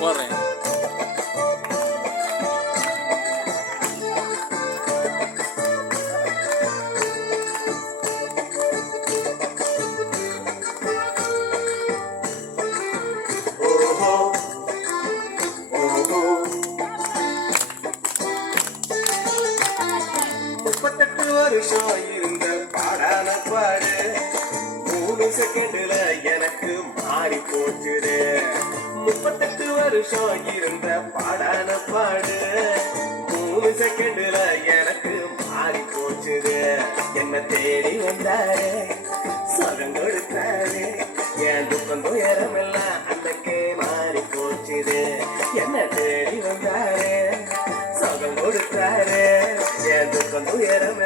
போடுறேன். வருஷம் இருந்த பாடான பாடு 3 செகண்ட்ல எனக்கு மாறி போச்சுது. 38 வருஷம் இருந்த பாடான பாடு 3 செகண்ட்ல எனக்கு மாறி போச்சுது. என்ன தேடி வந்தாரு, சுகம் கொடுத்தாரு, என் துக்கம் துயரம் எல்லாம் அன்னைக்கே மாறி போச்சுது. என்ன தேடி வந்தாரு, சுகம் கொடுத்தாரு, என் துக்கம் துயரம்